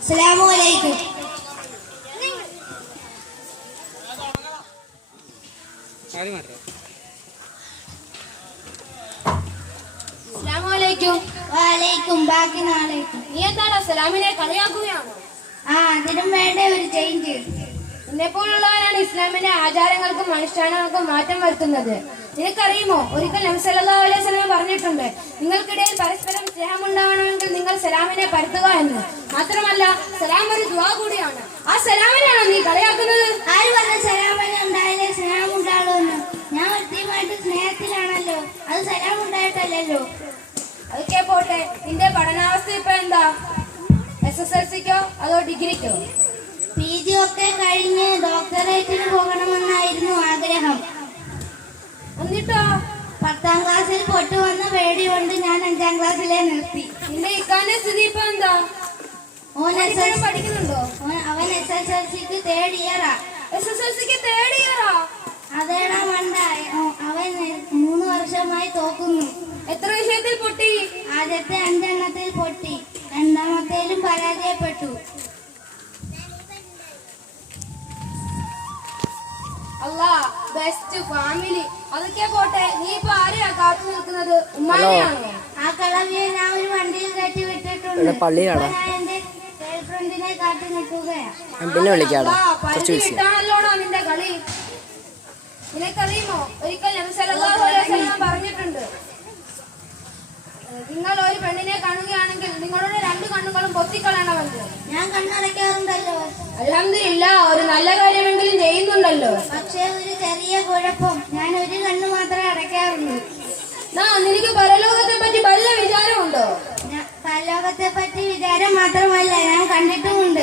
അസ്സലാമു അലൈക്കും. വലൈക്കും. ബാക്കി നാളെ. നീ എന്താണ് സലാമിനെ കളിയാക്കുകയാണോ? അതിനും വേണ്ട ഒരു ചേഞ്ച്. എന്നെപ്പോലുള്ളവരാണ് ഇസ്ലാമിന്റെ ആചാരങ്ങൾക്കും അനുഷ്ഠാനങ്ങൾക്കും മാറ്റം വരുത്തുന്നത്. നിനക്കറിയുമോ, ഒരിക്കൽ നബി സല്ലല്ലാഹു അലൈഹി വസല്ലം പറഞ്ഞിട്ടുണ്ട്, നിങ്ങൾക്കിടയിൽ പരസ്പരം സ്നേഹമുണ്ടാവണമെങ്കിൽ നിങ്ങൾ സലാമിനെ പരത്തുക എന്ന്. മാത്രമല്ല സലാം ഒരു ദുആ കൂടിയാണ്. ആ സലാമിനെയാണോ നീ കളിയാക്കുന്നത്? ആര് പറഞ്ഞ സലാമിനെ ഉണ്ടായാലേ സലാം ഉണ്ടാകുമെന്ന്? ഞാൻ വ്യക്തിയുമായിട്ട് സ്നേഹത്തിലാണല്ലോ, അത് സലാം ഉണ്ടായിട്ടല്ലോ. അതൊക്കെ പോട്ടെ, നിന്റെ പഠനാവസ്ഥ ഇപ്പൊ എന്താ? SSLCക്കോ അതോ ഡിഗ്രിക്കോ? PG ഒക്കെ കഴിഞ്ഞ് ഡോക്ടറേറ്റിന് പോകണമെന്നായിരുന്നു ആഗ്രഹം. എന്നിട്ടോ? 10ാം ക്ലാസ്സിൽ പൊട്ടു വന്ന പേടി കൊണ്ട് ഞാൻ 5ാം ക്ലാസ്സിലെ നിർത്തി. നിന്റെ ഇക്കാന്റെ സ്ഥിതി ഇപ്പൊ എന്താ? പഠിക്കുന്നുണ്ടോ? അവൻ SSLCക്ക് തേർഡ് ഇയറാ. SSLCക്ക് തേർഡ് ഇയറാ? അതേടാ മണ്ട, അവൻ 3 വർഷമായി തോക്കുന്നു. എത്ര വിഷയത്തിൽ പൊട്ടി? ആദ്യത്തെ 5 എണ്ണത്തിൽ പൊട്ടി, 2ാമത്തേലും പരാജയപ്പെട്ടു. അല്ലാ, ബെസ്റ്റ് ഫാമിലി. അതൊക്കെ പോട്ടെ, നീ ഇപ്പൊ ആരെയാ കാത്തു നിൽക്കുന്നത്? ഉമ്മാനെയാണോ? ആ കളവിയെ ഞാൻ ഒരു വണ്ടിയിൽ കയറ്റി വിട്ടിട്ടുണ്ട്. എന്റെ ഗേൾഫ്രണ്ടിനെ കാത്തു നിൽക്കുകയാണല്ലോടാ നിന്റെ കളി. നിനക്കറിയുമോ, ഒരിക്കൽ നബി സല്ലല്ലാഹു അലൈഹി വസല്ലം പറഞ്ഞിട്ടുണ്ട്, നിങ്ങൾ ഒരു പെണ്ണിനെ കാണുകയാണെങ്കിൽ നിങ്ങളുടെ 2 കണ്ണുകളും പൊത്തിക്കളയണമെന്ന്. ഞാൻ കണ്ണടയ്ക്കാറുണ്ടല്ലോ. അൽഹംദുലില്ലാ, ഒരു നല്ല കാര്യമെങ്കിലും ചെയ്യുന്നുണ്ടല്ലോ. പക്ഷേ ഒരു ചെറിയ കുഴപ്പം, ഞാൻ ഒരു കണ്ണ് മാത്രമേ അടയ്ക്കാറുള്ളൂ. നിനക്ക് പരലോകത്തെ പറ്റി വല്ല വിചാരമുണ്ടോ? പരലോകത്തെ പറ്റി വിചാരം മാത്രമല്ല, ഞാൻ കണ്ടിട്ട്